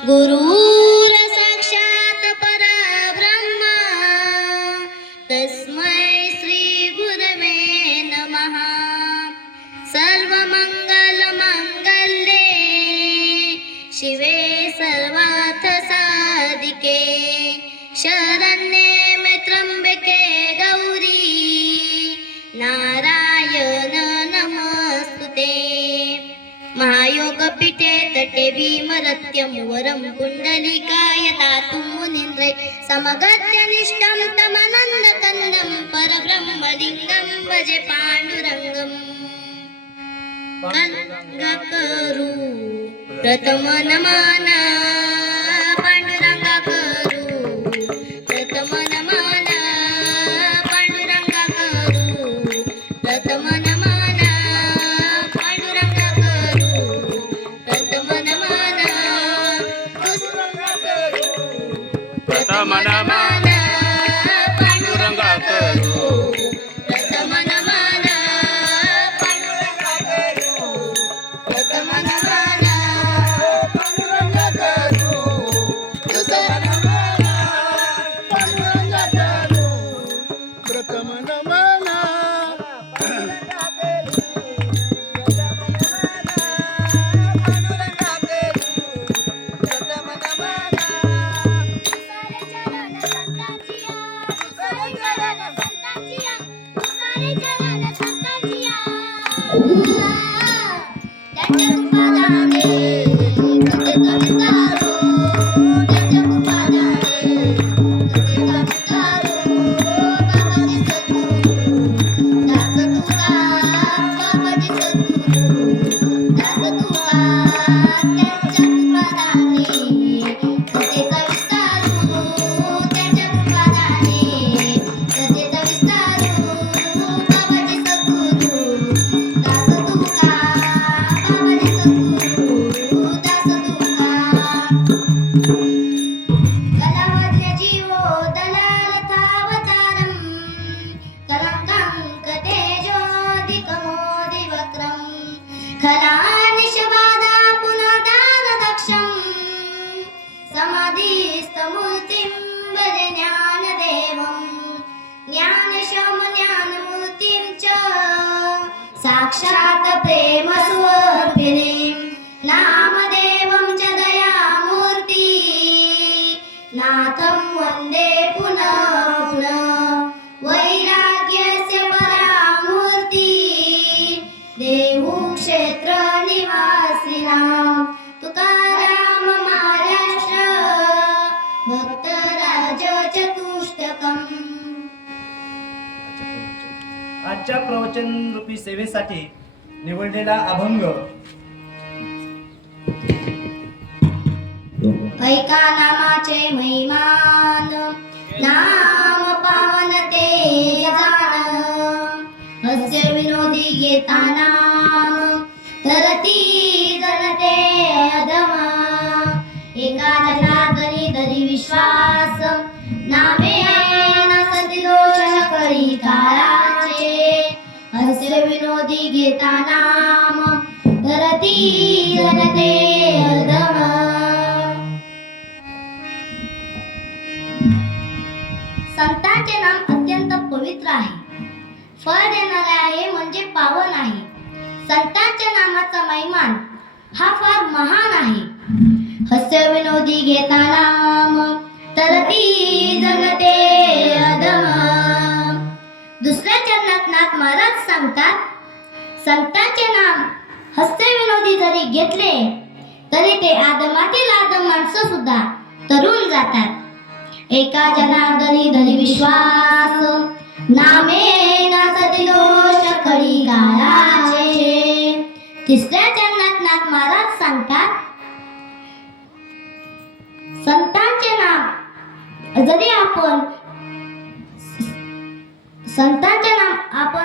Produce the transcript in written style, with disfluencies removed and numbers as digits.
गुरुर साक्षात परब्रह्म तस्मै श्री गुरवे नमः। सर्वमंगलमांगल्ये शिवे सर्वार्थ साधिके शरण्ये त्र्यंबके गौरी नारायण नमस्तुते। महायोगपीठे तटे भीमरत्यं वरं कुण्डलिकायतातुं मुनीन्द्रै समगत्यनिष्ठं तमनन्दकन्दं परब्रह्मलिङ्गं भजे पाण्डुरङ्गम्। करू प्रथम नमन पांडुरंगा करू प्रथम नमन पांडुरंगा करू प्रथम नमन पांडुरंगा करू प्रथम नमन प्रथम नमन पांडुरंगा करू प्रथम नमन पांडुरंगा करू प्रथम नमन पांडुरंगा करू दुसरा नमन पांडुरंगा करू प्रथम नमन पांडुरंगा करू पांडुरंगा करू प्रथम नमन सारे चरण संतांचिया सारे चरण संतांचिया सारे चरण संतांचिया त्याच्या कृपादाने कथेचा विस्तारो त्याच्या कृपादाने कथेचा विस्तारो बाबाजी सद्गुरू दास तुका बाबाजी सद्गुरू दास तुका त्याच्या कृपादाने कथेचा विस्तारो त्याच्या कृपादाने कथेचा विस्तारो बाबाजी सद्गुरू दास तुका बाबाजी सद्गुरू दास तुका। कलावज्ञ जीवो दलाल थावतारं कलंकं कतेजोदिकमोदि वक्रं खलानिशबाधा पुनर्दान दक्षं समाधिस्थमूर्तिं भजे ज्ञानदेवं ज्ञानशम ज्ञानमूर्तिं च साक्षात् प्रेमस्वरूपिणीं नामदेवं च दयामूर्ति नाथं वन्दे पुनः पुनः वैराग्यस्य परामूर्ति देहूक्षेत्र निवासिनां तुकाराम महाराष्ट्र भक्तराज चतुष्टकम्। आजच्या प्रवचन रूपी सेवेसाठी निवडलेला अभंग ऐका नामाचे महिमान नाम पावन ते जाण हास्य विनोदी घेता नाम तरती जनते अधम एका जनार्दनी धरी विश्वास नामे नसती दोष करी काराचे हास्य विनोदी घेता नाम तरती जनते अधम। संतांचे नाम अत्यंत पवित्र आहे, फळ देणारे आहे म्हणजे पावन आहे। संतांच्या नामाचा महिमान हा फार महान आहे। हास्य विनोदी घेता नाम तरती जनते अधम। दुसऱ्या चरणात नाथ महाराज सांगतात, संतांचे नाम हास्य विनोदी जरी घेतले तरी ते आदमातील आदम माणसं सुद्धा तरुण जातात। एका जनार्दनी धरी विश्वास नामे नासती दोष कळी काळाचे। तिसऱ्या चरणात नाथ महाराज सांगतात, संतांचे नाम जरी आपण संतांचे नाम आपण